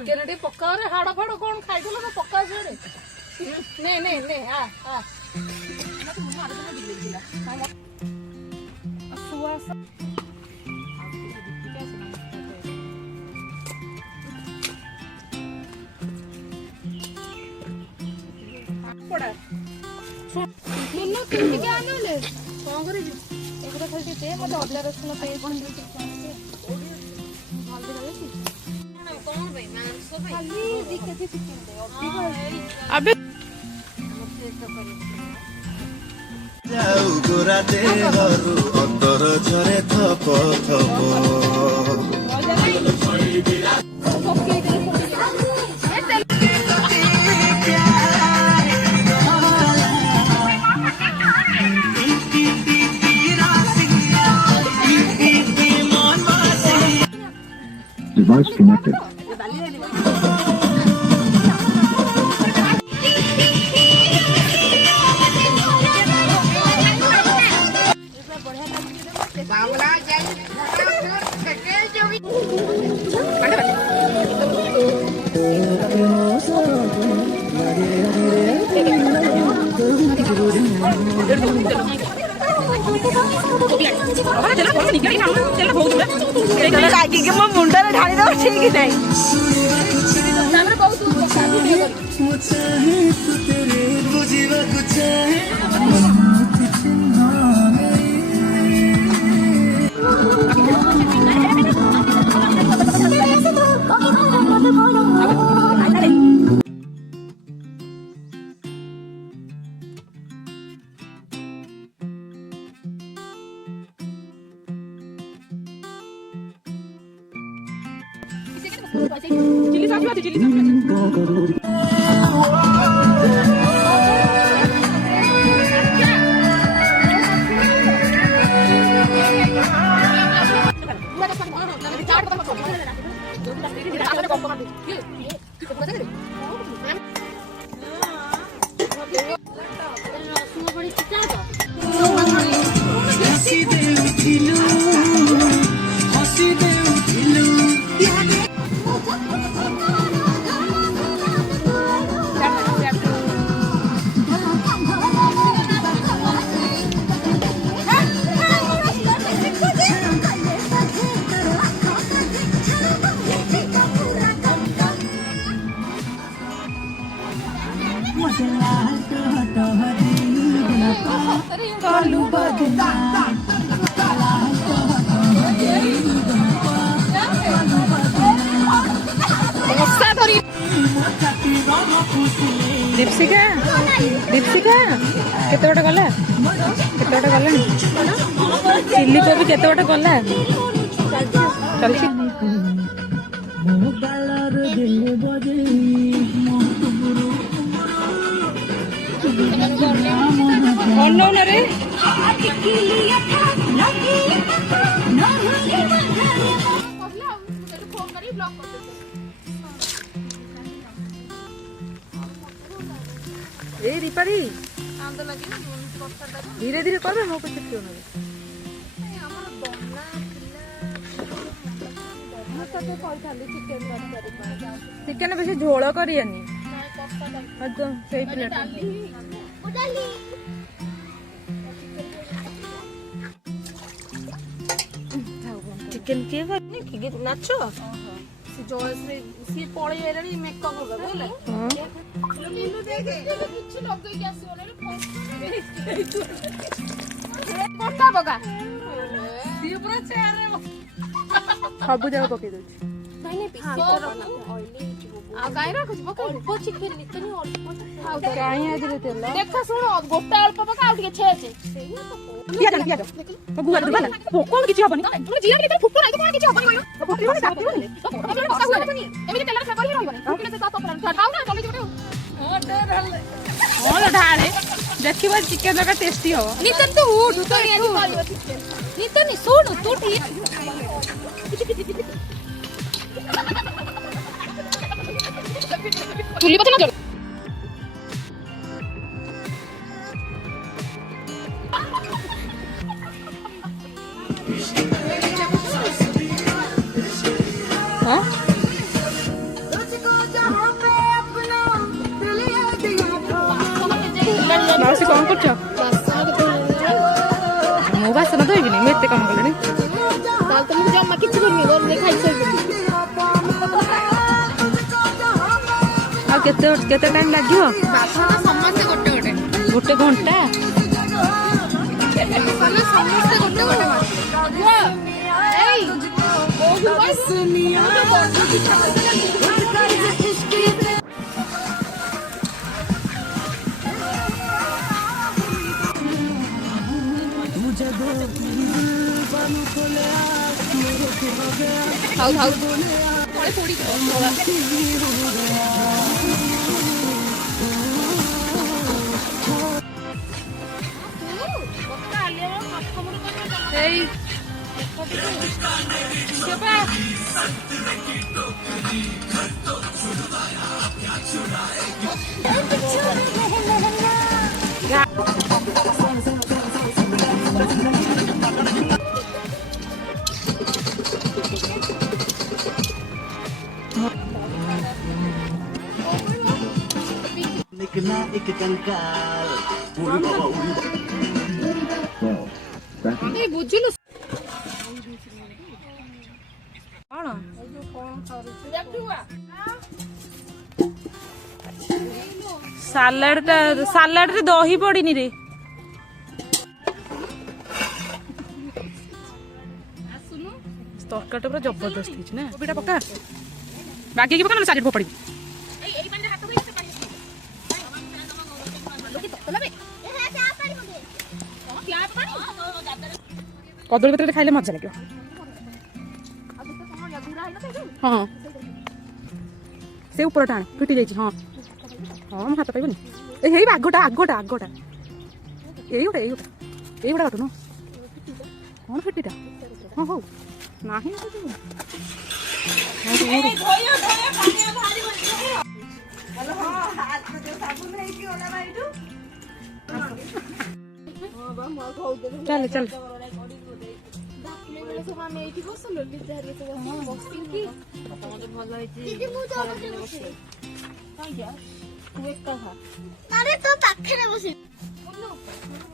ଚିକେନ ଟିକେ ପକାଅ ରେ ହାଡ ଫାଡ କଣ ଖାଇଥିଲ ତ ପକାଅ ସିଆଡେ ନେ ନେ ନେ ଆ ଆ ସୁଆସ ପଡା ମିନୁ ଟିକେ ଆଣିଲେ କଣ କରିଛୁ ଏଗୁଡ଼ା ଖାଲି ଟିକେ ଦେ ମତେ ଅଦା ରସୁଣ ପେଷ୍ଟ କଣ ପାଇଁ ମାଂସ ପାଇଁ ଖାଲି 2 କେଜି ଚିକେନ ଦେ ଅଧିକ ଆବେ ଯାଉ ଗୋରା ଦେହରୁ ଅତର ଝରେ ଥପ ଥପ Device connected. ରାଗିକି ମୋ ମୁଣ୍ଡରେ ଢାଳି ଦବ ଠିକ ନାହିଁ ବୁଝିବାକୁ ଚାହେଁ ଚିଲି ସସ୍ ଅଛି ଚିଲି ସସ୍ ଦୀପଶିକା ଦୀପଶିକା କେତେ ବାଟ ଗଲା ଚିଲି କୋବି କେତେ ବାଟ ଗଲା ଚାଲିଛି ଅନଉନରେ ए रिपारी धीरे धीरे कर मो पीछे क्यों ना चिकेन बेसी झोल करियानी से प्लेट चिकेन किए कि नाच ଜୟଶ୍ରୀ ସିଏ ପଳେଇ ଆଇଲାଣି ମେକଅପ୍ ହବାକୁ ହେଲା ସବୁ ଯାକ ପକେଇ ଦଉଛି କାହିଁ ରଖୁଛି କାହିଁ ଆଜିରେ ତେଲ ଦେଖ ଶୁଣ ଗୋଟେ ଅଳ୍ପ ପକା ଆଉ ଟିକେ ଛେଚେ ପିଆଜ ଗୁଆ ଦବା ନା କଣ କିଛି ହବନି ଜିରା ଟିକେ ଫୁଟୁ ନାହିଁ କଣ କିଛି ହବନି ଏମିତି ତେଲରେ ଫ୍ଲେଭର ହିଁ ରହିବନି ଫୁଟିଲେ ସେ ସାତ ଖାଉ ନା ଚଲେଇ ଯିବ ହଁ ଢାଳେ ଦେଖିବ ଚିକେନ ତରକାରୀ ଟେଷ୍ଟି ହବ ନିତନ ତୁ ଉଠ ତୁ ନିତନ ଶୁଣ ତୁ ଠିକ ଚୁଲି ପଛ ନା କରୁଛ? ମୁଁ ବାସନ ଧୋଇବିନି, ମୁଁ ଏତେ କାମ କଲିଣି। ତାହେଲେ ତ ମୁଁ ଜମା କିଛି କରିନି, ଗଲେ ଖାଇସାରିବି। ଆଉ କେତେ ଟାଇମ୍ ଲାଗିବ? ବାସନ ସମସ୍ତେ ଗୋଟେ ଗୋଟେ ଘଣ୍ଟା? ସମସ୍ତେ ଗୋଟେ ଏଇ ଖାଉ ଖାଉ ତଳେ ଏଇ Kena ikan kangkal. Uri baba uri baba. Well, back in ବୁଝିଲୁ କଣ? ସାଲାଡରେ ଦହି ପଡିନି ରେ। ତରକାରୀଟା ପୁରା ଜବରଦସ୍ତ ହେଇଛି ନା। କୋବିଟା ପକା, ବାଗେଇକି ପକା, ନହେଲେ ସାଇଡ୍ ଫୋପାଡ଼ିବି। କଦଳୀ ପତ୍ରରେ ଖାଇଲେ ମଜା ଲାଗିବ। ହଁ ସେ ଉପରଟା ଆଣେ, ଫିଟି ଯାଇଛି। ହଁ ହଁ ମୁଁ ହାତ ପାଇବନି। ଏଇ ଆଗଟା ଏଇଗୁଟା କାଟୁନ। କ'ଣ ଫିଟିଟା? ହଁ ହଉ ନାହିଁ ଚାଲେ ଚାଲେ। ଆରେ ତୋ ପାଖରେ ବସି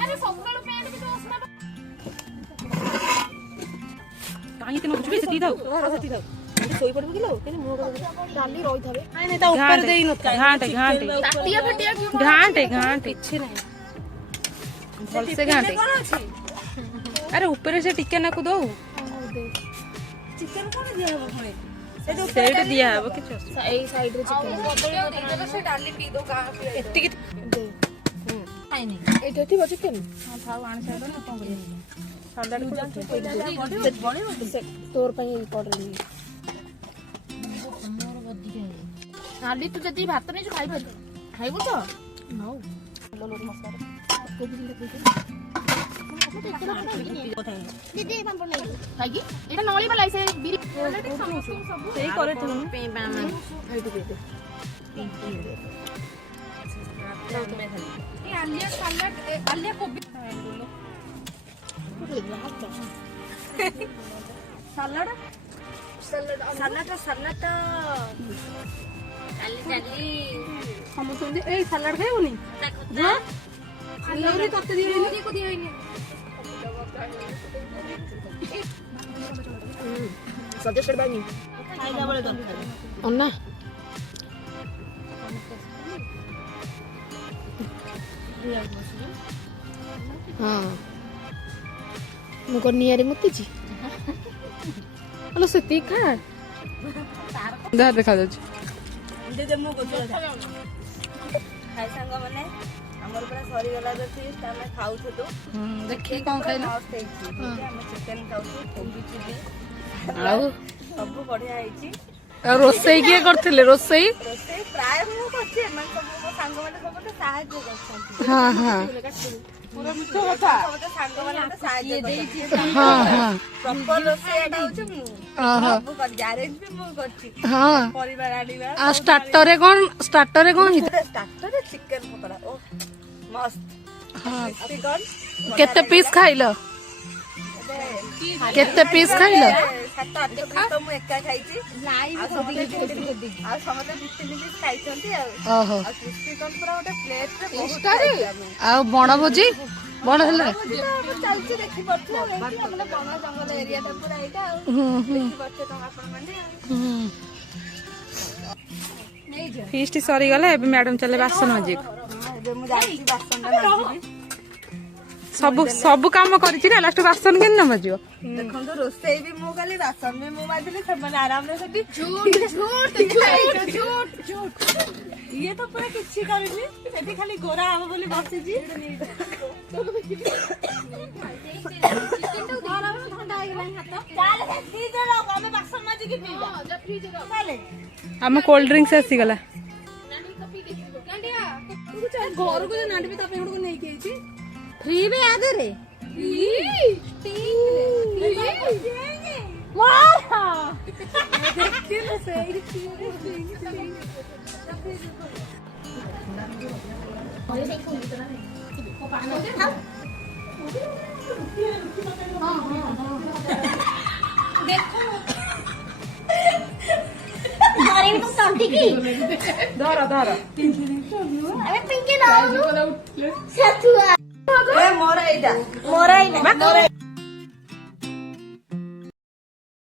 ଆରେ ସକାଳୁ ପ୍ୟାଣ୍ଟ ବି ଅସନା କାହିଁ ଏତେ ନଖୁଛୁ? ସେତିକି ଥାଉ। ଶୋଇପଡ଼ିବୁ କିଲୋ ଡାଲି ରହିଥାବେ ଘାଣ୍ଟେ କିଛି ନାହିଁ, ଭଲସେ ଘାଣ୍ଟେ। ଆରେ ଉପରେ ସେ ଟିକେ ନାକୁ ଦଉ, ସେଇଟା ଦିଆହବ। କିଛି ଅସୁବିଧା ଏଇ ସାଇଡରେ ଏତିକି ଏଇଟା ଥିବ ଚିକେନ ତୋର ପାଇଁ କଡରେ ନାଲି ତୁ ଯଦି ଭାତ ନେଇଛୁ ଖାଇପାରିବୁ, ଖାଇବୁ ତ ନଉ ଖାଇକି ଏଇଟା ନଳି ବାଲା ସେ ବିରି ସେଇ କରେ ତୁ ଆଲିଆ କୋବି ସମସ୍ତେ ଏଇ ସାଲାଡ ଖାଇବୁନି? ତତେ ଅନା ହଁ ମୁଁ କଣ ନିଆଁରେ ମୁତିଛି? ସେତିକି ଖା ଦେଖାଯାଉଛି। ସାଙ୍ଗମାନେ ଆମର ପୁରା ସରିଗଲା ଆମେ ଖାଉଥିଲୁ। ଦେଖିକି କଣ ଖାଇଲ? ଆମେ ଚିକେନ ଖାଉଛୁ, କୋବି ଚିଲି ଆଉ ସବୁ ବଢିଆ ହେଇଛି। ଆଉ ରୋଷେଇ କିଏ କରିଥିଲେ? ରୋଷେଇ ପ୍ରାୟ ମୁଁ କରୁଛି, ଏମାନେ ସବୁ ମୋ ସାଙ୍ଗମାନେ ସମସ୍ତେ ସାହାଯ୍ୟ କରୁଛନ୍ତି। ହଁ ହଁ ସମସ୍ତେ ସାଙ୍ଗମାନେ ମତେ ସାହାଯ୍ୟ କରୁଛନ୍ତି। ପ୍ରପର ରୋଷେଇ ଏଟା ହଉଛି ମୁଁ ସବୁ କରିଛି, ଆରେଞ୍ଜ ବି ମୁଁ କରିଛି। ପରିବାର ଆଣିବା ଆଉ ଷ୍ଟାର୍ଟରରେ କଣ ହେଇଥିଲା? ଷ୍ଟାର୍ଟରରେ ଚିକେନ ପକୋଡା ଓ ମସ୍ତ। କେତେ ପିସ୍ ଖାଇଲ? କେତେ ପିସ୍ ଖାଇଲ? 7-8 ପିସ୍ ତ ମୁଁ ଏକା ଖାଇଛି। ଆଉ ସମସ୍ତେ 2-3 ପିସ୍ ଖାଇଛନ୍ତି ଆଉ। ଓହୋ। ଆଉ କ୍ରିସ୍ପିକର୍ନ ପୁରା ଗୋଟେ ପ୍ଲେଟରେ ବହୁତ ଖାଇଛୁ ଆମେ। ଆଉ ବଣଭୋଜି ବଣ ହେଲା? ଚାଲିଛି ଦେଖିପାରୁଛୁ ଆଉ ଏଇଠି ଆମର ବଣ ଜଙ୍ଗଲ ଏରିଆଟା ପୁରା ଏଇଟା ଆଉ। ଦେଖିପାରୁଛୁ ତମ ଆପଣମାନେ ଆଉ। ଫିଷ୍ଟ ସରିଗଲା ଏବେ ମ୍ୟାଡାମ ଚାଲେ ବାସନ ମାଜିବାକୁ। ଏବେ ମୁଁ ଯାଉଛି ବାସନଟା ମାଜିବି। ସବୁ କାମ କରିଛି ନା ଲାଷ୍ଟ ବାସନ କେମିତି ନ ମାଜିବ? ଦେଖନ୍ତୁ ରୋଷେଇ ବି ମୁଁ କଲି ବାସନ ବି ମୁଁ ମାଜିଲି ସେମାନେ ଆରାମରେ ସେଠି ଇଏ ତ ପୁରା କିଛି କରିନି ସେଠି ଖାଲି ଗୋରା ହବ ବୋଲି ବସିଛି। ଆମେ ବାସନ ମାଜିକି ପିଇବା। ଆମ କୋଲ୍ଡ ଡ୍ରିଙ୍କସ ଆସିଗଲା। ଘରକୁ ଯୋଉ ନାଣ୍ଡି ତା ପାଇଁ ଗୋଟେ ନେଇକି ଆଇଛି ଫ୍ରି ବି ଆଦରେ ମୋର ଏଇଟା